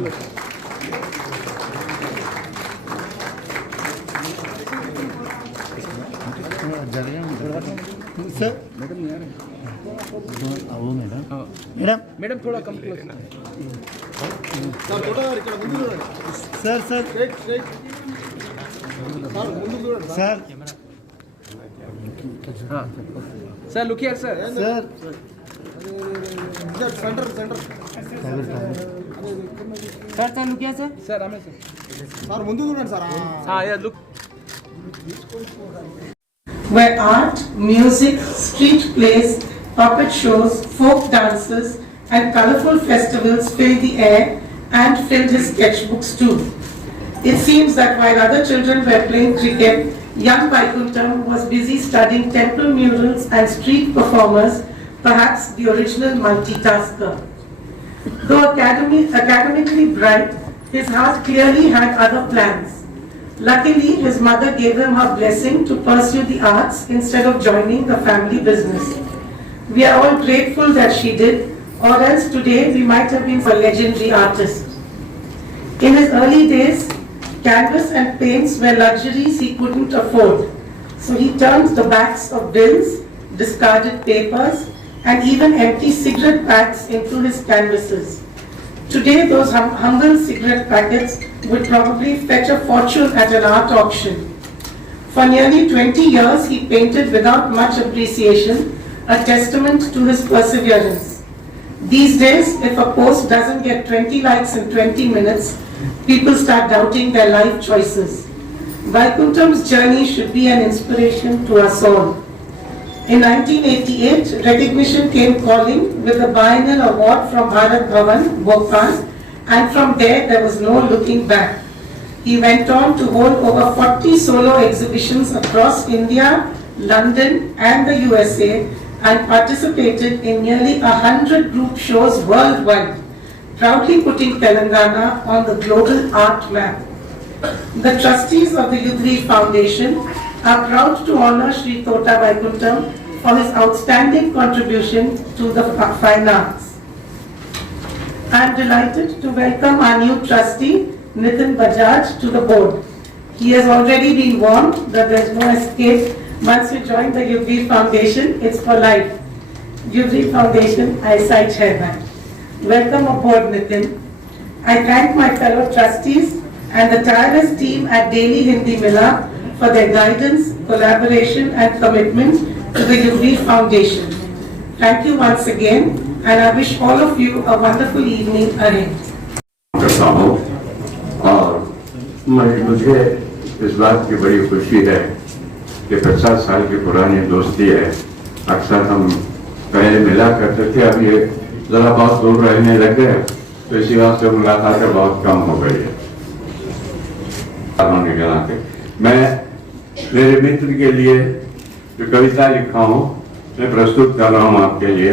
Sir madam madam थोड़ा come close sir sir sir हाँ sir look here sir sir centre sir look here sir sir आमे sir sir ముందు చూడండి sir हाँ या look where art, music, street plays, puppet shows, folk dances and colorful festivals filled the air and filled his sketchbooks too. It seems that while other children were playing cricket, young Vaikuntham was busy studying temple murals and street performers, perhaps the original multitasker. Though academically bright, his heart clearly had other plans. Luckily, his mother gave him her blessing to pursue the arts instead of joining the family business. We are all grateful that she did, or else today we might have been a legendary artist. In his early days, canvas and paints were luxuries he couldn't afford. So he turned the backs of bills, discarded papers, and even empty cigarette packs into his canvases. Today, those humble cigarette packets would probably fetch a fortune at an art auction. For nearly 20 years, he painted without much appreciation, a testament to his perseverance. These days, if a post doesn't get 20 likes in 20 minutes, people start doubting their life choices. Vaikuntham's journey should be an inspiration to us all. In 1988, recognition came calling with the biennial award from Bharat Bhavan, Bhopal, and from there was no looking back. He went on to hold over 40 solo exhibitions across India, London and the USA and participated in nearly 100 group shows worldwide, proudly putting Telangana on the global art map. The trustees of the Yudhri Foundation are proud to honor Sri Tota Vaikuntham for his outstanding contribution to the fine arts. I am delighted to welcome our new trustee, Nitin Bajaj, to the board. He has already been warned that there is no escape once you join the Yudhri Foundation, it's for life. Yudhri Foundation, Eyesight Chairman. Welcome aboard, Nitin. I thank my fellow trustees and the tireless team at Daily Hindi Mila for their guidance, collaboration and commitment to the Yudhri Foundation. Thank you once again and I wish all of you a wonderful evening ahead. करता हूँ और मुझे इस बात की बड़ी खुशी है कि 50 साल की पुरानी दोस्ती है। अक्सर हम पहले मिला करते थे, अब ये जरा बहुत दूर रहने लग गए तो इसी बात से मुलाकातें बहुत कम हो गई है। मैं मेरे मित्र के लिए जो कविता लिखा हूँ मैं प्रस्तुत कर रहा हूँ आपके लिए।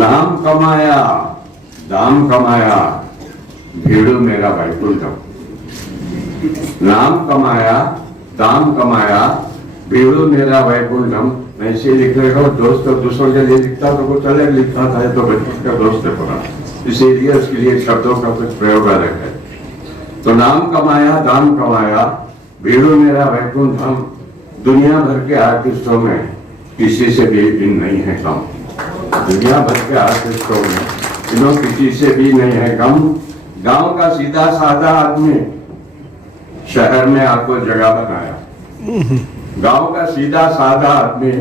नाम कमाया दाम कमाया भीड़ू मेरा वैकुंठम। नाम कमाया दाम कमाया भीड़ू मेरा वैकुंठम। मैं इसे लिख रहा हूँ, दोस्त और दूसरों के लिए लिखता तो कुछ अलग लिखता था, तो बचपन का दोस्त है पुराना, इसीलिए उसके लिए शब्दों का कुछ प्रयोग अलग है। तो नाम कमाया दाम कमाया भीड़ू मेरा वैकुंठम। दुनिया भर के आर्टिस्टों में किसी से भी भिन्न नहीं है कम। दुनिया भर के आर्टिस्टों में इन्हों किसी से भी नहीं है कम। गांव का सीधा साधा आदमी शहर में आको जगह बनाया। गांव का सीधा साधा आदमी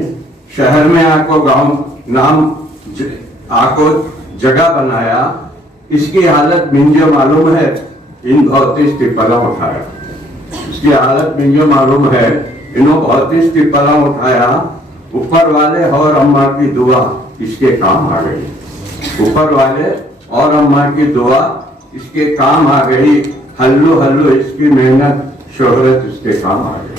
शहर में आको आको जगह बनाया। इसकी हालत मुझे मालूम है, इन भौतिक टिप्पणा उठाया। इसकी हालत मुझे मालूम है, इन्हों भौतिक टिप्पणा उठाया। ऊपर वाले और अम्मा की दुआ इसके काम आ गई। ऊपर वाले और अम्मा की दुआ इसके काम आ गई। हल्लू हल्लू इसकी मेहनत शोहरत इसके काम आ गई।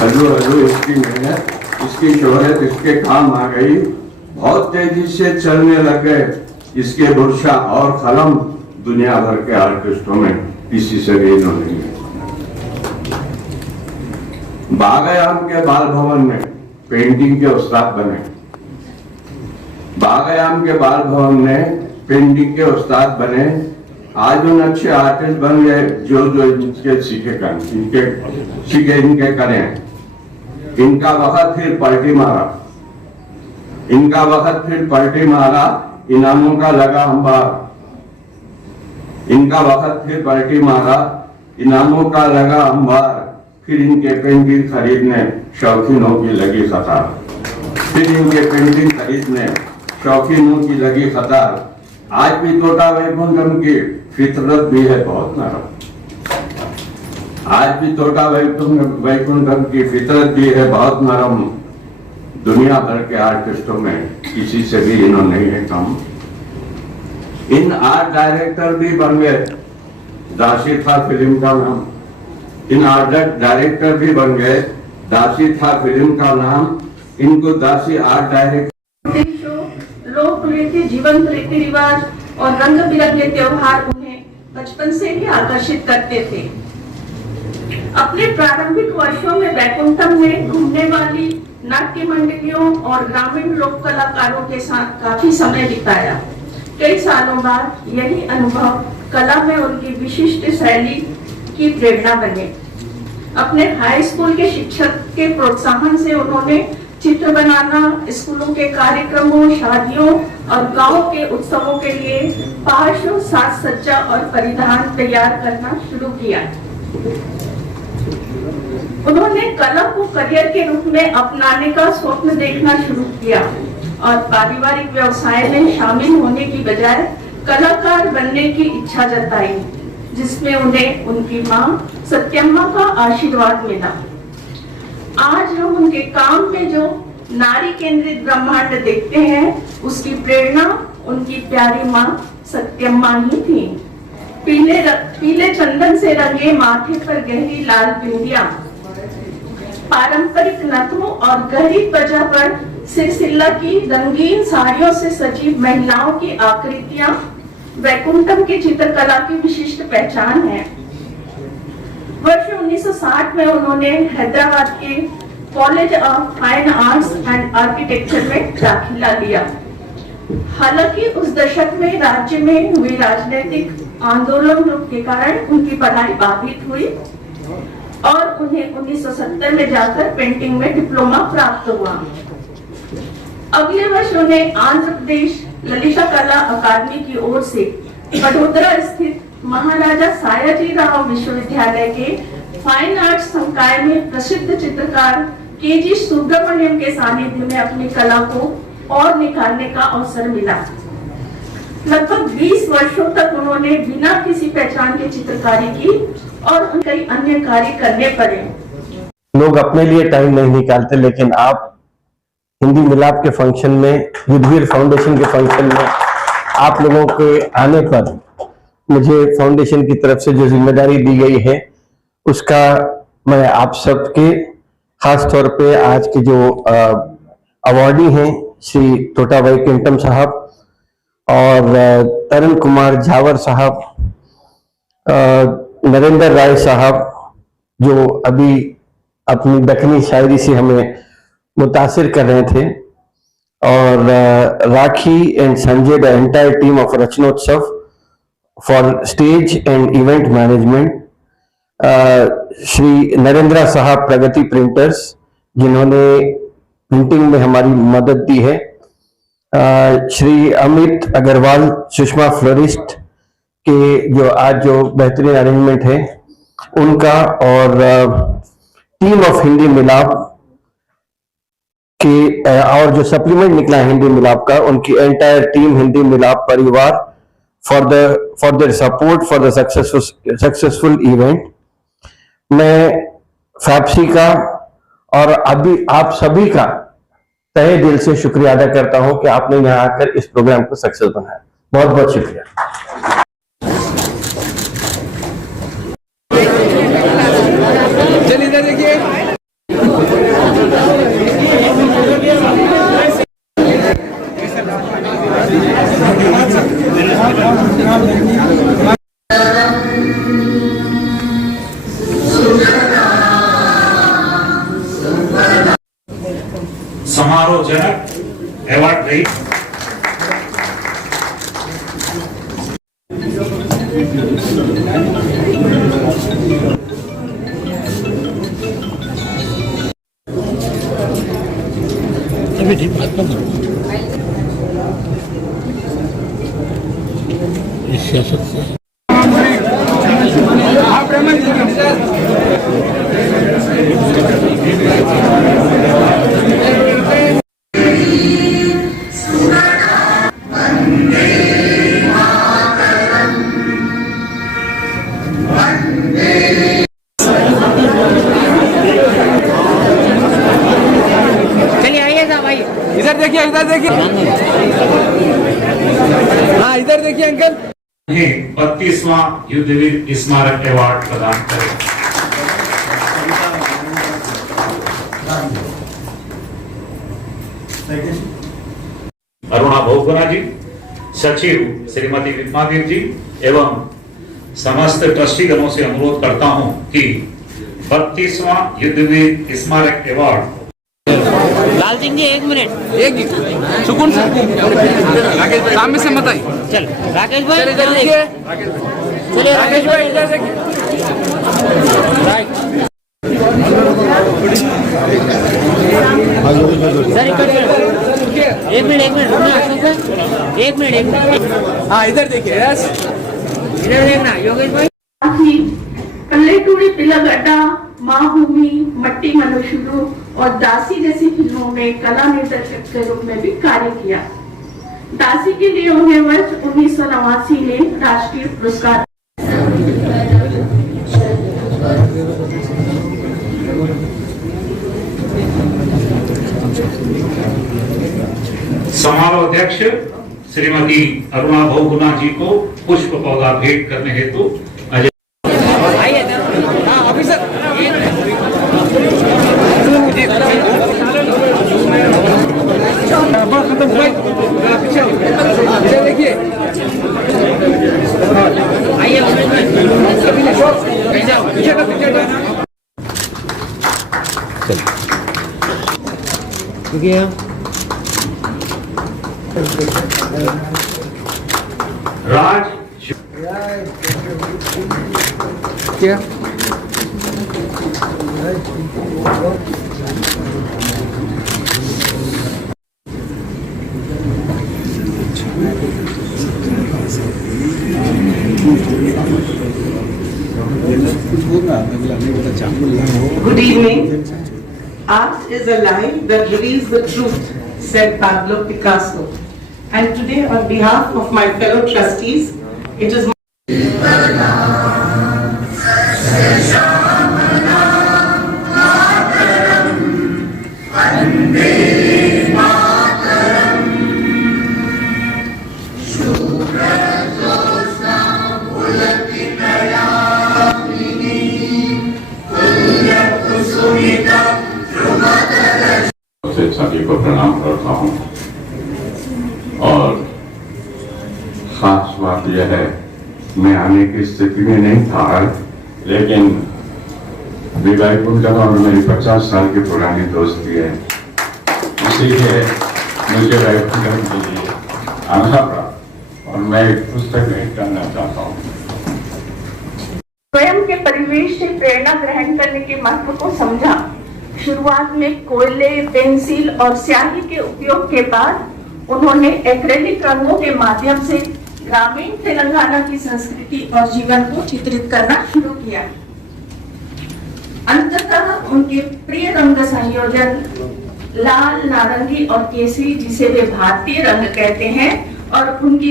हल्लू हल्लू इसकी मेहनत इसकी शोहरत इसके काम आ गई। बहुत तेजी से चलने लग गए इसके बुरशा और कलम। दुनिया भर के आर्टिस्टों में किसी से भी नहीं है। बागायाम के बाल भवन में पेंटिंग के उस्ताद बने। बागयाम के बाल भवन में पेंटिंग के उस्ताद बने। आज उन अच्छे आर्टिस्ट बन गए जो इनके सीखे इनके करें। इनका वक्त फिर पलटी मारा, इनामों का लगा अंबार। इनका वक्त फिर पलटी मारा, इनामों का लगा अंबार। फिर इनके पेंटिंग खरीदने शौकीनों की लगी कतार। आज भी तोता वैकुंठम की फितरत भी है बहुत नरम। दुनिया भर के आर्टिस्टों में किसी से भी इन्होंने नहीं है कम। इन आर्ट डायरेक्टर भी बन गए, दासी था फिल्म का नाम। इनको दासी आर्ट डायरेक्टर। लोक नृत्य, जीवंत रीति रिवाज और रंग बिरंगे त्योहार उन्हें बचपन से ही आकर्षित करते थे। अपने प्रारंभिक वर्षों में वैकुंठम ने घूमने वाली नाट्य मंडलियों और ग्रामीण लोक कलाकारों के साथ काफी समय बिताया। कई सालों बाद यही अनुभव कला में उनकी विशिष्ट शैली की प्रेरणा बने। अपने हाई स्कूल के शिक्षक के प्रोत्साहन से उन्होंने चित्र बनाना, स्कूलों के कार्यक्रमों, शादियों और गांव के उत्सवों के लिए पार्श्व साज सज्जा और परिधान तैयार करना शुरू किया। उन्होंने कला को करियर के रूप में अपनाने का स्वप्न देखना शुरू किया और पारिवारिक व्यवसाय में शामिल होने की बजाय कलाकार बनने की इच्छा जताई, जिसमें उन्हें उनकी मां सत्यम्मा का आशीर्वाद मिला। आज हम उनके काम में जो नारी केंद्रित ब्रह्मांड देखते हैं, उसकी प्रेरणा उनकी प्यारी मां सत्यम्मा ही थी। पीले चंदन से रंगे माथे पर गहरी लाल बिंदिया, पारंपरिक नथनों और गहरी त्वचा पर सिलसिला की रंगीन साड़ियों से सजी महिलाओं की आकृतियां वैकुंठम की चित्रकला की विशिष्ट पहचान है। वर्ष 1960 में उन्होंने हैदराबाद के college of fine arts and architecture में दाखिला लिया। हालांकि उस दशक में राज्य में हुई राजनीतिक आंदोलनों के कारण उनकी पढ़ाई बाधित हुई और उन्हें 1970 में जाकर पेंटिंग में डिप्लोमा प्राप्त हुआ। अगले वर्ष उन्हें आंध्र प्रदेश ललिता कला अकादमी की ओर से वडोदरा स्थित महाराजा सायाजीराव विश्वविद्यालय के फाइन आर्ट्स संकाय में प्रसिद्ध चित्रकार के.जी. सुब्रमण्यम के सानिध्य में अपनी कला को और निखारने का अवसर मिला। लगभग 20 वर्षों तक उन्होंने बिना किसी पहचान की चित्रकारी की और कई अन्य कार्य करने पड़े। लोग अपने लिए टाइम नहीं निकालते, लेकिन आप हिंदी मिलाप के फंक्शन में, युद्धवीर फाउंडेशन के फंक्शन में आप लोगों के आने पर मुझे फाउंडेशन की तरफ से जो जिम्मेदारी दी गई है, उसका मैं आप सबके, खास तौर पे आज के जो अवार्डी हैं श्री तोता वैकुंठम साहब और तरुण कुमार झावर साहब, नरेंद्र राय साहब, जो अभी अपनी दखनी शायरी से हमें मुतासिर कर रहे थे, और Rakhi and Sanjay, the entire team of Rachnotsav for stage and event management, Shri Narendra Sahab Pragati printers, जिन्होंने प्रिंटिंग में हमारी मदद दी है, श्री अमित अग्रवाल सुषमा फ्लोरिस्ट के जो आज जो बेहतरीन अरेंजमेंट है उनका, और टीम ऑफ हिंदी मिलाप के और जो सप्लीमेंट निकला है हिंदी मिलाप का, उनकी एंटायर टीम हिंदी मिलाप परिवार for their support for the successful event. मैं फैप्सी का और अभी आप सभी का तहे दिल से शुक्रिया अदा करता हूं कि आपने यहां आकर इस प्रोग्राम को सक्सेस बनाया। बहुत बहुत शुक्रिया। चलिए इधर देखिए। समारोहजनक अवार्ड रही चलिए आइएगा भाई, इधर देखिए, इधर देखिए, हाँ इधर देखिए अंकल। 32वां युद्धवीर स्मारक अवार्ड प्रदान करें। अरुणा बहुगुणा जी, सचिव श्रीमती विद्मादेव जी एवं समस्त ट्रस्टीगणों से अनुरोध करता हूं कि 32वां युद्धवीर स्मारक अवार्ड। लाल सिंह जी एक मिनट, एक सुकून से सामने से मत आई। चल राकेश भाई इधर देखिए, चलिए राकेश भाई इधर देखिए। एक मिनट, हाँ इधर देखिए, यस इधर देखना योगेश भाई। कल्लेटूरी पिलगड्डा, माँ भूमि, मट्टी मनुष्युलु और दासी जैसी फिल्मों में कला निर्देशक के रूप में भी कार्य किया। दासी के लिए उन्हें वर्ष 1989 में राष्ट्रीय पुरस्कार। समारोह अध्यक्ष श्रीमती अरुणा बहुगुणा जी को पुष्प पौधा भेंट करने हेतु राज क्या Good evening. Art is a lie that reveals the truth, said Pablo Picasso. And today, on behalf of my fellow trustees, it is सभी को प्रणाम करता हूँ। और खास बात यह है, मैं आने की स्थिति में नहीं था, लेकिन विवाह कुंडल और मेरी 50 साल की पुरानी दोस्ती है, इसीलिए मुझे वैकुंठम के लिए आना पड़ा और मैं एक पुस्तक भेंट करना चाहता हूँ। स्वयं के परिवेश से प्रेरणा ग्रहण करने के महत्व को समझा। शुरुआत में कोयले, पेंसिल और स्याही के उपयोग के बाद उन्होंने एक्रेलिक रंगों के माध्यम से ग्रामीण तेलंगाना की संस्कृति और जीवन को चित्रित करना शुरू किया। अंततः उनके प्रिय रंग संयोजन लाल, नारंगी और केसरी, जिसे वे भारतीय रंग कहते हैं, और उनकी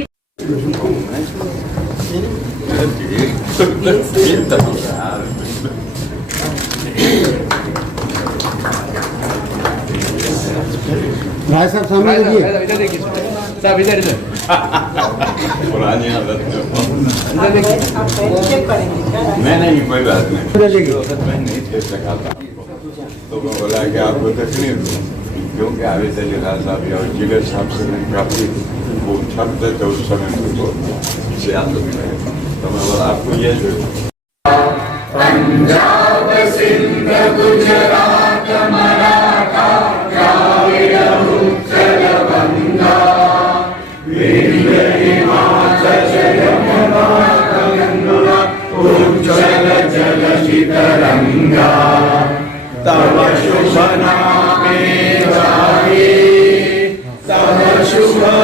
भाई साहब सामने इधर देखिए साहब, इधर इधर पुरानी आदत नहीं, कोई बात नहीं, मैं नहीं दे सका था, तो वो बोला कि आपको तकलीफ क्योंकि आवेद अली खान साहब और जिगर साहब से काफी वो छपते थे उस समय, मुझको याद है, तो मैं बोला आपको ये जो पंजाब, सिंध, गुजरात, मराठा, द्राविड़, उत्कल, गंगा, विंध्य, हिमाचल, यमुना, गंगा, उज्जल जलधि तरंगा, तव शुभ नामे जाये, जगत जननी, जगदम्बा, शुभ